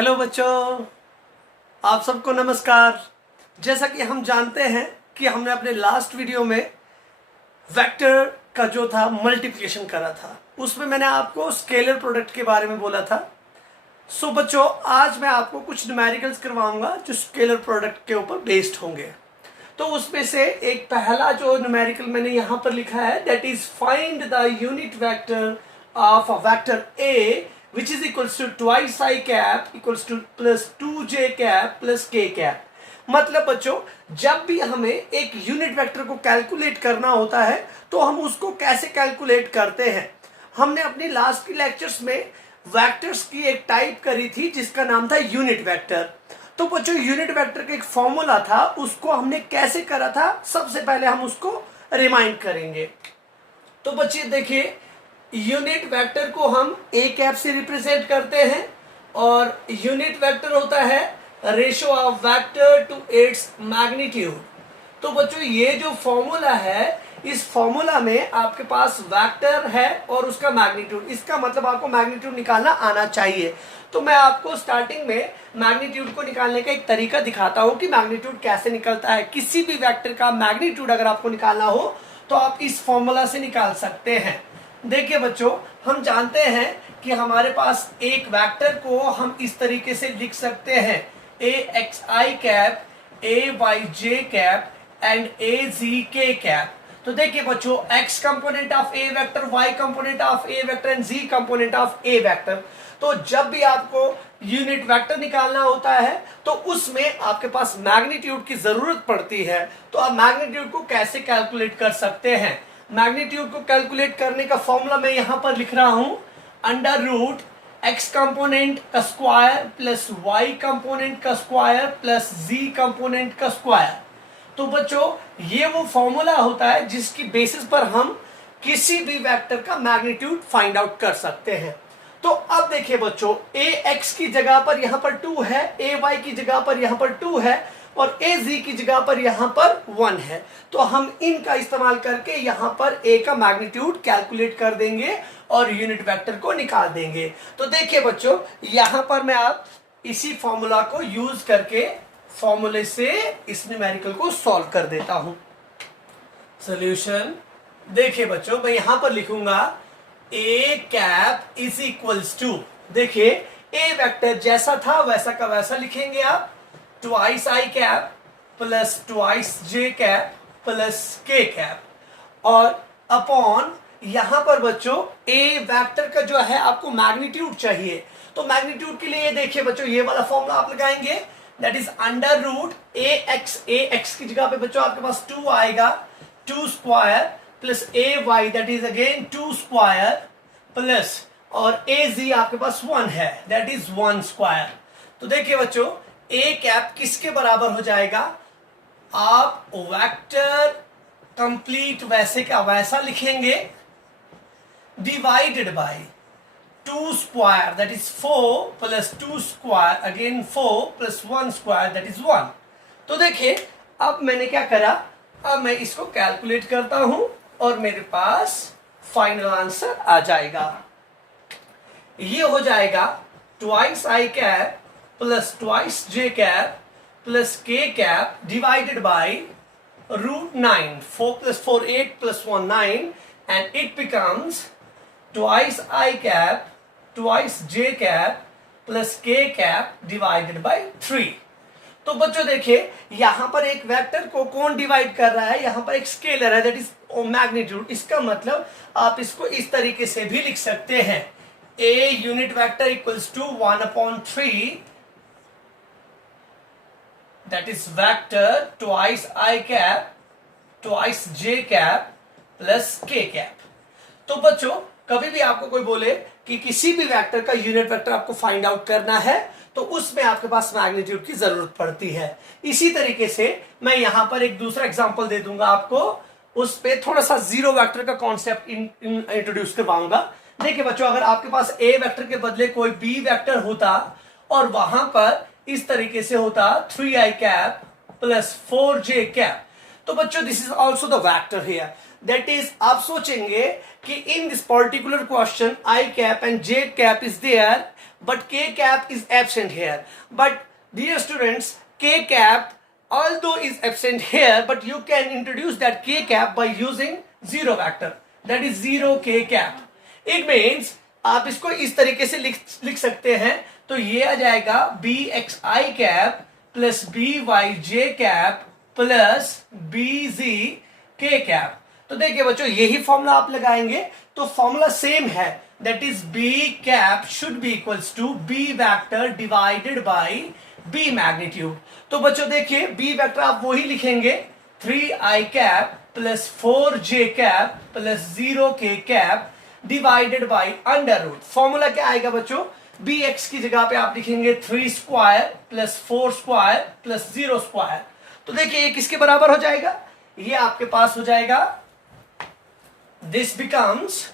Hello बच्चों, आप सबको नमस्कार। जैसा कि हम जानते हैं कि हमने अपने लास्ट वीडियो में वेक्टर का जो था मल्टीप्लिकेशन करा था, उसमें मैंने आपको स्केलर प्रोडक्ट के बारे में बोला था। सो बच्चों, आज मैं आपको कुछ न्यूमेरिकल्स करवाऊंगा जो स्केलर प्रोडक्ट के ऊपर बेस्ड होंगे। तो उसमें से एक पहला जो न्यूमेरिकल मैंने यहाँ पर लिखा है, that is find the unit vector of a vector A which is equals to twice I cap equals to plus 2j cap plus k cap। मतलब बच्चों, जब भी हमें एक यूनिट वेक्टर को कैलकुलेट करना होता है तो हम उसको कैसे कैलकुलेट करते हैं। हमने अपनी लास्ट की लेक्चर्स में वेक्टर्स की एक टाइप करी थी जिसका नाम था यूनिट वेक्टर। तो बच्चों, यूनिट वेक्टर का एक फॉर्मूला था, उसको हमने कैसे करा था, सबसे पहले हम उसको रिमाइंड करेंगे। तो बच्चे देखिए, यूनिट वेक्टर को हम ए कैप से रिप्रेजेंट करते हैं और यूनिट वेक्टर होता है ratio of vector to its magnitude. तो बच्चों, ये जो फॉर्मूला है, इस फॉर्मूला में आपके पास वेक्टर है और उसका मैग्नीट्यूड, इसका मतलब आपको मैग्नीट्यूड निकालना आना चाहिए। तो मैं आपको स्टार्टिंग में मैग्नीट्यूड को निकालने का एक तरीका दिखाता हूं कि मैग्नीट्यूड कैसे निकलता है। किसी भी वेक्टर का मैग्नीट्यूड अगर आपको निकालना हो तो आप इस फॉर्मूला से निकाल सकते हैं। देखिए बच्चों, हम जानते हैं कि हमारे पास एक वेक्टर को हम इस तरीके से लिख सकते हैं, a x i cap, a y j cap and a z k cap. तो देखिए बच्चों, x component of a vector, y component of a vector and z component of a vector. तो जब भी आपको यूनिट वेक्टर निकालना होता है तो उसमें आपके पास मैग्नीट्यूड की जरूरत पड़ती है। तो आप मैग्नीट्यूड को कैसे कैलकुलेट कर सकते हैं। मैग्नीट्यूड को कैलकुलेट करने का फॉर्मूला मैं यहां पर लिख रहा हूं, अंडर रूट x कंपोनेंट का स्क्वायर प्लस y कंपोनेंट का स्क्वायर प्लस z कंपोनेंट का स्क्वायर। तो बच्चों, ये वो फॉर्मूला होता है जिसकी बेसिस पर हम किसी भी वेक्टर का मैग्नीट्यूड फाइंड आउट कर सकते हैं। तो अब देखिए बच्चों, ए एक्स की जगह पर यहां पर 2 है, ए वाई की जगह पर यहां पर 2 है और ए जी की जगह पर यहां पर 1 है। तो हम इनका इस्तेमाल करके यहां पर ए का मैग्नीट्यूड कैलकुलेट कर देंगे और यूनिट वेक्टर को निकाल देंगे। तो देखिए बच्चों, यहां पर मैं आप इसी फॉर्मूला को यूज करके फॉर्मूले से इस न्यूमेरिकल को सॉल्व कर देता हूं। सॉल्यूशन देखिए बच्चों, मैं यहां पर लिखूंगा A cap is equals to, देखिए ए वेक्टर जैसा था वैसा का वैसा लिखेंगे आप, twice i cap plus twice j cap plus k cap और अपॉन यहां पर बच्चों ए वेक्टर का जो है आपको मैग्नीट्यूड चाहिए। तो मैग्नीट्यूड के लिए देखिए बच्चों, ये वाला फॉर्मूला आप लगाएंगे, that is under root A X की जगह पे बच्चों आपके पास 2 आएगा, 2 square plus A Y that is again 2 square plus और ए जी आपके पास 1 है, दैट इज 1 स्क्वायर। तो देखिए बच्चों, ए कैप किसके बराबर हो जाएगा, आप वेक्टर कंप्लीट वैसे का वैसा लिखेंगे divided by 2 square that is 4 plus 2 square again 4 plus 1 square that is 1। तो देखिए, अब मैंने क्या करा, अब मैं इसको कैलकुलेट करता हूं और मेरे पास फाइनल आंसर आ जाएगा। ये हो जाएगा twice i cap plus twice j cap plus k cap divided by root 9, 4 plus 4 8 plus 1 9 and it becomes twice i cap twice j cap plus k cap divided by 3। तो बच्चों देखिए, यहां पर एक वेक्टर को कौन डिवाइड कर रहा है, यहां पर एक स्केलर है दैट इज मैग्नीट्यूड। इसका मतलब आप इसको इस तरीके से भी लिख सकते हैं, a unit vector equals to 1/3 that is vector twice i cap twice j cap plus k cap. तो बच्चों, कभी भी आपको कोई बोले कि किसी भी वेक्टर का यूनिट वेक्टर आपको फाइंड आउट करना है तो उसमें आपके पास मैग्नीट्यूड की जरूरत पड़ती है। इसी तरीके से मैं यहां पर एक दूसरा एग्जांपल दे दूंगा आपको, उस पे थोड़ा सा जीरो वेक्टर का कॉन्सेप्ट इंट्रोड्यूस करवाऊंगा। देखिए बच्चों, अगर आपके पास ए वेक्टर के बदले कोई बी वेक्टर होता और वहां पर इस तरीके से होता 3i cap plus 4j cap, तो बच्चों this is also the vector here. That is आप सोचेंगे कि in this particular question i cap and j cap is there but k cap is absent here. But dear students, k cap although is absent here, but you can introduce that k cap by using zero vector, that is 0 k cap. It means आप इसको इस तरीके से लिख सकते हैं. तो ये आ जाएगा b x I cap plus b y j cap plus b z k cap. तो देखिए बच्चों, यही फॉर्मूला आप लगाएंगे तो फॉर्मूला सेम है, that is b cap should be equals to b vector divided by b magnitude. तो बच्चों देखिए, b वेक्टर आप वही लिखेंगे 3i cap plus 4j cap plus 0k cap divided by under root. Formula क्या आएगा बच्चों? bx की जगह पे आप लिखेंगे 3 square plus 4 square plus 0 square. तो देखिए ये किसके बराबर हो जाएगा? ये आपके पास हो जाएगा, दिस बिकम्स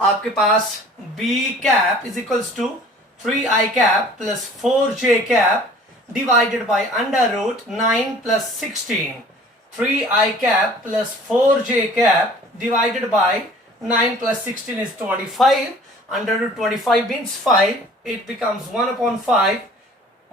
आपके पास b cap is equals to 3i cap plus 4j cap divided by under root 9 plus 16. 3i cap plus 4j cap divided by 9 plus 16 is 25. Under root 25 means 5. It becomes 1 upon 5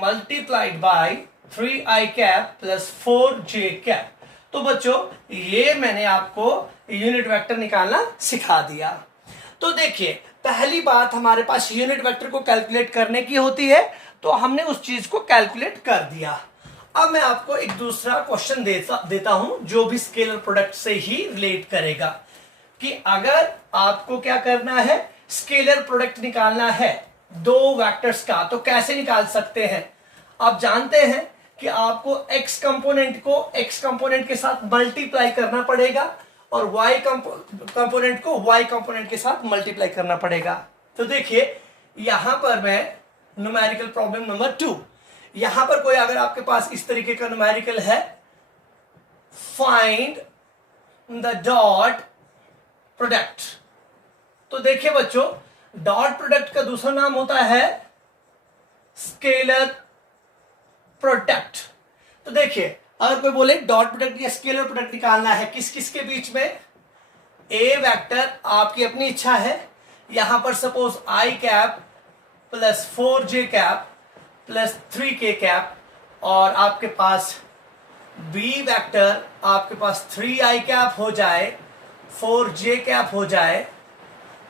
multiplied by 3i cap plus 4j cap. तो बच्चों ये मैंने आपको unit vector निकालना सिखा दिया. तो देखिए, पहली बात हमारे पास यूनिट वेक्टर को कैलकुलेट करने की होती है, तो हमने उस चीज को कैलकुलेट कर दिया. अब मैं आपको एक दूसरा क्वेश्चन देता हूं जो भी स्केलर प्रोडक्ट से ही रिलेट करेगा, कि अगर आपको क्या करना है, स्केलर प्रोडक्ट निकालना है दो वेक्टर्स का, तो कैसे निकाल सकते हैं? आप जानते हैं कि आपको x कंपोनेंट को x कंपोनेंट के साथ मल्टीप्लाई करना पड़ेगा और y कंपोनेंट को y कंपोनेंट के साथ मल्टीप्लाई करना पड़ेगा. तो देखिए यहां पर मैं न्यूमेरिकल प्रॉब्लम नंबर 2, यहां पर कोई अगर आपके पास इस तरीके का न्यूमेरिकल है, फाइंड द डॉट प्रोडक्ट. तो देखिए बच्चों, डॉट प्रोडक्ट का दूसरा नाम होता है स्केलर प्रोडक्ट. तो देखिए, अगर कोई बोले डॉट प्रोडक्ट या स्केलर प्रोडक्ट निकालना है किस किस के बीच में, ए वेक्टर आपकी अपनी इच्छा है, यहां पर suppose I cap plus 4j cap plus 3k cap, और आपके पास बी वेक्टर आपके पास 3i कैप हो जाए, 4j कैप हो जाए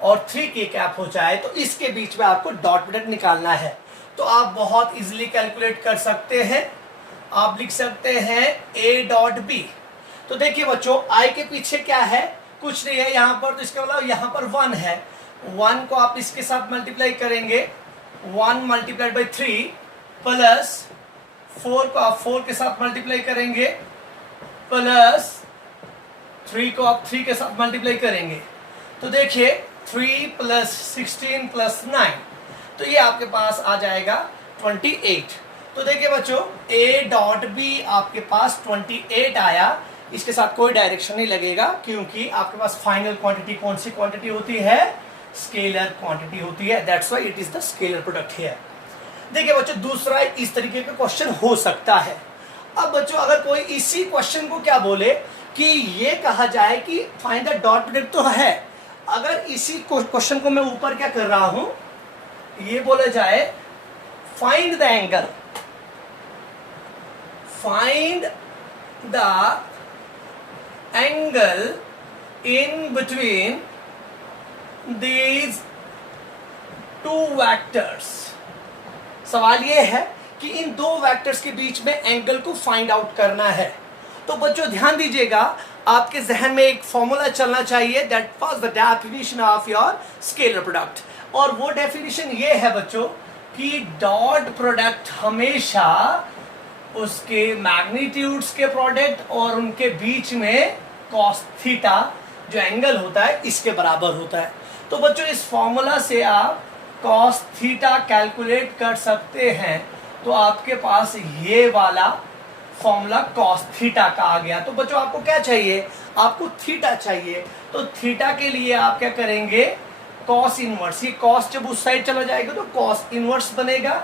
और 3k कैप हो जाए. तो इसके बीच में आपको डॉट प्रोडक्ट निकालना है. तो आप बहुत इजीली कैलकुलेट कर सकते हैं. आप लिख सकते हैं a डॉट बी. तो देखिए बच्चों, i के पीछे क्या है, कुछ नहीं है यहां पर, तो इसका मतलब यहां पर 1 है. 1 को आप इसके साथ मल्टीप्लाई करेंगे, 1 मल्टीप्लाइड बाई 3 प्लस 4 को आप 4 के साथ मल्टीप्लाई करेंगे प्लस 3 को आप 3 के साथ मल्टीप्लाई करेंगे. तो देखिए 3 प्लस 16 प्लस 9, तो ये आपके पास आ जाएगा 28. तो देखिए बच्चों, a डॉट बी आपके पास 28 आया. इसके साथ कोई डायरेक्शन नहीं लगेगा क्योंकि आपके पास फाइनल क्वांटिटी कौन सी क्वांटिटी होती है, स्केलर क्वांटिटी होती है. That's why it is the scalar product here. देखिए बच्चों, दूसरा इस तरीके का क्वेश्चन हो सकता है. अब बच्चों अगर कोई इसी क्वेश्चन को क्या बोले कि ये कहा जाए कि फाइंड द डॉट प्रोडक्ट, तो है, अगर इसी क्वेश्चन को मैं ऊपर क्या कर रहा हूं, ये बोला जाए find the angle, find the angle in between these two vectors. सवाल ये है कि इन दो वेक्टर्स के बीच में एंगल को फाइंड आउट करना है. तो बच्चों ध्यान दीजिएगा, आपके जहन में एक फॉर्मूला चलना चाहिए, that was the definition of your scalar product. और वो डेफिनेशन ये है बच्चों कि डॉट प्रोडक्ट हमेशा उसके मैग्नीट्यूड्स के प्रोडक्ट और उनके बीच में कॉस थीटा जो एंगल होता है इसके बराबर होता है. तो बच्चों इस फॉर्मूला से आप कॉस थीटा कैलकुलेट कर सकते हैं. तो आपके पास ये वाला फॉर्मूला कॉस थीटा का आ गया. तो बच्चों आपको क्या चाहिए, आपको थीटा चाहिए. तो थीटा के लिए आप क्या करेंगे, कॉस इनवर्स. ये कॉस जब उस साइड चला जाएगा तो कॉस इनवर्स बनेगा,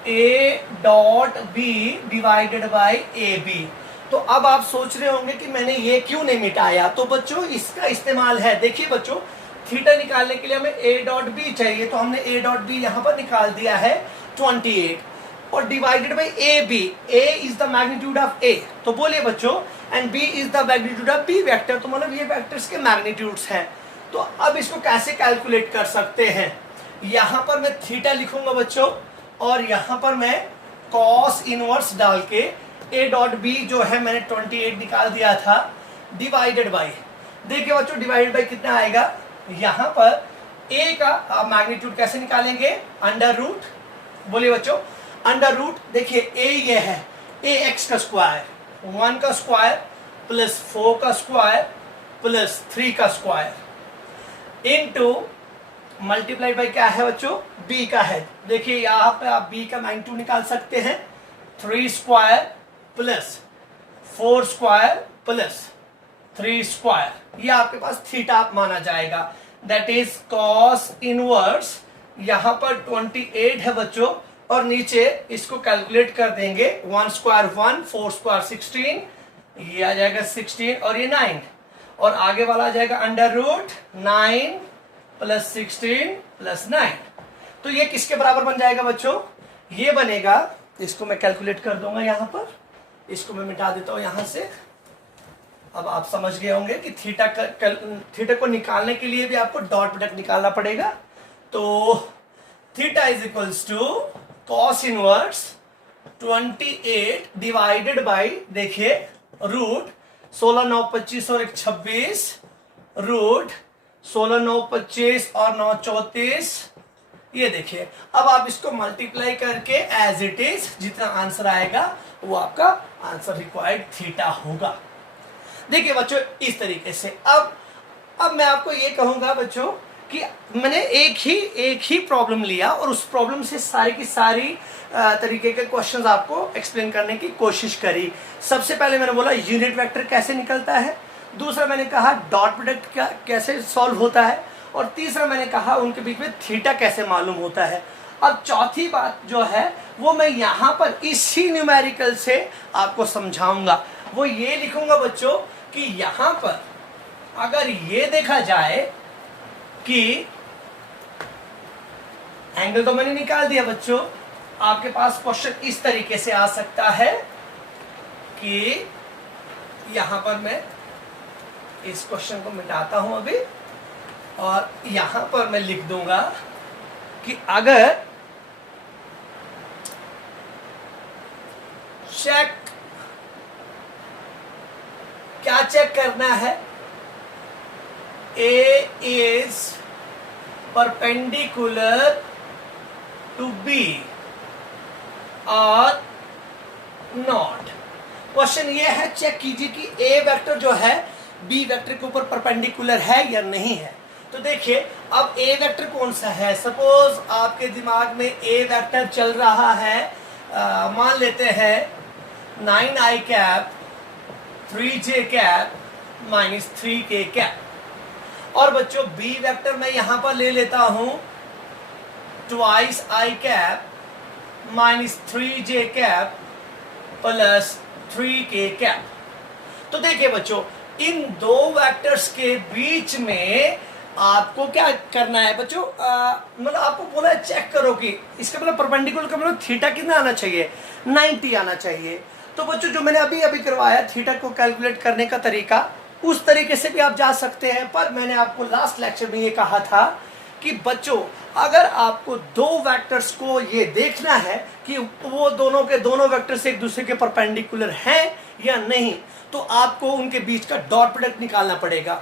a dot B divided by A B. तो अब आप सोच रहे होंगे कि मैंने ये क्यों नहीं मिटाया, तो बच्चों इसका इस्तेमाल है। देखिए बच्चों, थीटा निकालने के लिए हमें a डॉट बी चाहिए, तो हमने a डॉट बी यहाँ पर निकाल दिया है 28 और divided by A B. a is the magnitude of a, तो बोलिए बच्चों, and b is the magnitude of b vector, तो मतलब ये वेक्टर्स के मैग्नीट्यूड्स हैं। तो अब इसको कैसे कैलकुलेट कर सकते हैं, यहाँ पर मैं थीटा लिखूंगा बच्चों और यहाँ पर मैं कॉस इनवर्स डाल के a डॉट बी जो है मैंने 28 निकाल दिया था, डिवाइडेड बाई, देखिए बच्चों डिवाइडेड बाई कितना आएगा, यहाँ पर a का मैग्नीट्यूड कैसे निकालेंगे, अंडर रूट, बोलिए बच्चों अंडर रूट, देखिए a ये है ax का स्क्वायर, 1 का स्क्वायर प्लस 4 का स्क्वायर प्लस 3 का स्क्वायर इनटू मल्टीप्लाई बाई क्या है बच्चों, b का है। देखिए यहाँ पे आप b का मैग्नीट्यूड निकाल सकते हैं, 3 square plus 4 square plus 3 square, ये आपके पास थीटा माना जाएगा, दैट इज कॉस इनवर्स, यहाँ पर 28 है बच्चों, और नीचे इसको कैलकुलेट कर देंगे, 1 स्क्वायर 1, 4 स्क्वायर 16, ये आ जाएगा 16 और ये 9, और आगे वाला आ जाएगा अंडर रूट 9 प्लस 16 प्लस 9, तो ये किसके बराबर बन जाएगा बच्चों, ये बनेगा, इसको मैं कैलकुलेट कर दूंगा यहाँ पर, इसको मैं मिटा देता हूँ यहाँ से। अब आप समझ गए होंगे कि थीटा को निकालने के लिए भी आपको डॉट प्रोडक्ट निकालना पड़ेगा, तो theta is equals to cos inverse 28 divided by, देखिए रूट 16 9 25 और 1 26, रूट 16 9 25 और 9 34, ये देखिए। अब आप इसको मल्टीप्लाई करके एज इट इज जितना आंसर आएगा वो आपका आंसर रिक्वायर्ड थीटा होगा। देखिए बच्चों इस तरीके से। अब मैं आपको ये कहूंगा बच्चों कि मैंने एक ही प्रॉब्लम लिया और उस प्रॉब्लम से सारी की सारी तरीके के क्वेश्चंस आपको एक्सप्लेन करने की कोशिश करी। सबसे पहले मैंने बोला यूनिट वेक्टर कैसे निकलता है, दूसरा मैंने कहा डॉट प्रोडक्ट कैसे सॉल्व होता है, और तीसरा मैंने कहा उनके बीच में थीटा कैसे मालूम होता है। अब चौथी बात जो है वो मैं यहाँ पर इसी न्यूमेरिकल से आपको समझाऊंगा। वो ये लिखूंगा बच्चों कि यहाँ पर अगर ये देखा जाए कि एंगल तो मैंने निकाल दिया बच्चों, आपके पास क्वेश्चन इस तरीके से आ सकता है कि यहाँ पर मैं इस क्वेश्चन को मिटाता हूं अभी, और यहां पर मैं लिख दूंगा कि अगर चेक, क्या चेक करना है, A is perpendicular to B और नॉट। क्वेश्चन ये है, चेक कीजिए कि A वेक्टर जो है B वेक्टर के ऊपर परपेंडिकुलर है या नहीं है। तो देखिए अब A वेक्टर कौन सा है, सपोज आपके दिमाग में A वेक्टर चल रहा है, मान लेते हैं 9i cap 3j cap minus 3k cap, और बच्चों B वेक्टर मैं यहां पर ले लेता हूं twice i cap minus 3j cap plus 3k cap. तो देखिए बच्चों इन दो वेक्टर्स के बीच में आपको क्या करना है बच्चों, मतलब आपको बोला है चेक करो कि इसका मतलब परपेंडिकुलर का मतलब थीटा कितना आना चाहिए, 90 आना चाहिए। तो बच्चों जो मैंने अभी अभी करवाया थीटा को कैलकुलेट करने का तरीका, उस तरीके से भी आप जा सकते हैं। पर मैंने आपको लास्ट लेक्चर में ये कहा था कि बच्चों अगर आपको दो वेक्टर्स को ये देखना है कि वो दोनों के दोनों वेक्टर्स एक दूसरे के परपेंडिकुलर हैं या नहीं, तो आपको उनके बीच का डॉट प्रोडक्ट निकालना पड़ेगा।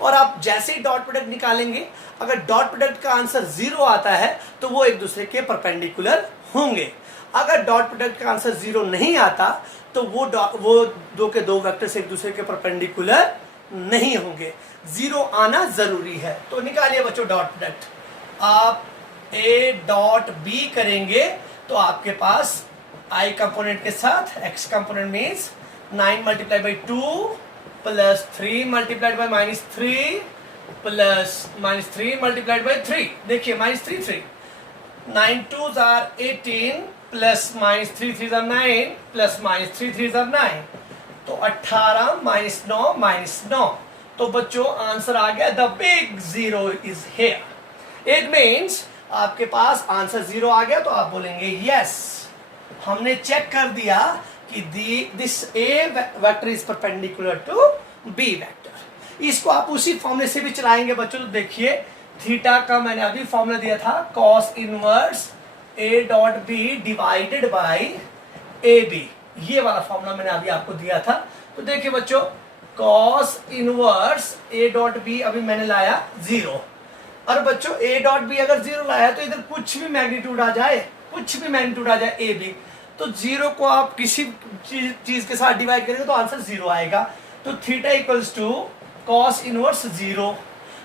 और आप जैसे ही डॉट प्रोडक्ट निकालेंगे, अगर डॉट प्रोडक्ट का आंसर 0 आता है तो वो एक दूसरे के परपेंडिकुलर होंगे। अगर डॉट प्रोडक्ट का आंसर 0 नहीं आता तो वो दो के दो वेक्टर्स एक दूसरे के परपेंडिकुलर नहीं होंगे। 0 आना जरूरी है। तो निकालिए बच्चों डॉट प्रोडक्ट। आप A डॉट B करेंगे तो आपके पास I कंपोनेंट के साथ x component means 9 multiply by 2 plus 3 multiplied by minus 3 plus minus 3 multiplied by 3। देखिए minus 3 3, 9 2s are 18 plus minus 3 3s are 9 plus minus 3 3s are 9 तो 18 minus 9 minus 9, तो बच्चों answer आ गया, the big zero is here. It means आपके पास answer 0 आ गया, तो आप बोलेंगे यस, हमने चेक कर दिया कि this A vector is perpendicular to B vector. इसको आप उसी फॉर्मूले से भी चलाएंगे बच्चों। तो देखिए थीटा का मैंने अभी फॉर्मूला दिया था, cos inverse A dot B divided by A B, ये वाला फॉर्मूला मैंने अभी आपको दिया था। तो देखिए बच्चों, cos inverse A dot B अभी मैंने लाया 0, और बच्चों ए डॉट बी अगर 0 लाया तो इधर कुछ भी मैग्नीट्यूड आ जाए, कुछ भी मैग्नीट्यूड आ जाए ए बी, तो 0 को आप किसी चीज के साथ डिवाइड करेंगे तो आंसर 0 आएगा। तो theta equals to cos inverse 0।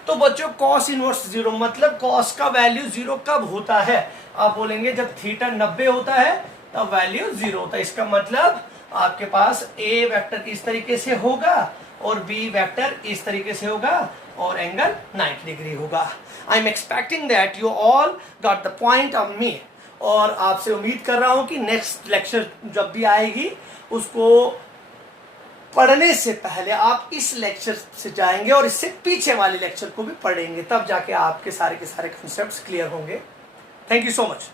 तो बच्चों कॉस इनवर्स 0 मतलब कॉस का वैल्यू 0 कब होता है? आप बोलेंगे जब थीटा 90 होता है तब वैल्यू 0 होता है। इसका मतलब आपके पास ए वेक्टर इस तरीके से होगा और बी वेक्टर इस तरीके से होगा और एंगल 90 डिग्री होगा। I am expecting that you all got the point of me, और आपसे उम्मीद कर रहा हूं कि नेक्स्ट लेक्चर जब भी आएगी उसको पढ़ने से पहले आप इस लेक्चर से जाएंगे और इससे पीछे वाले लेक्चर को भी पढ़ेंगे, तब जाके आपके सारे के सारे कॉन्सेप्ट्स क्लियर होंगे। Thank you so much.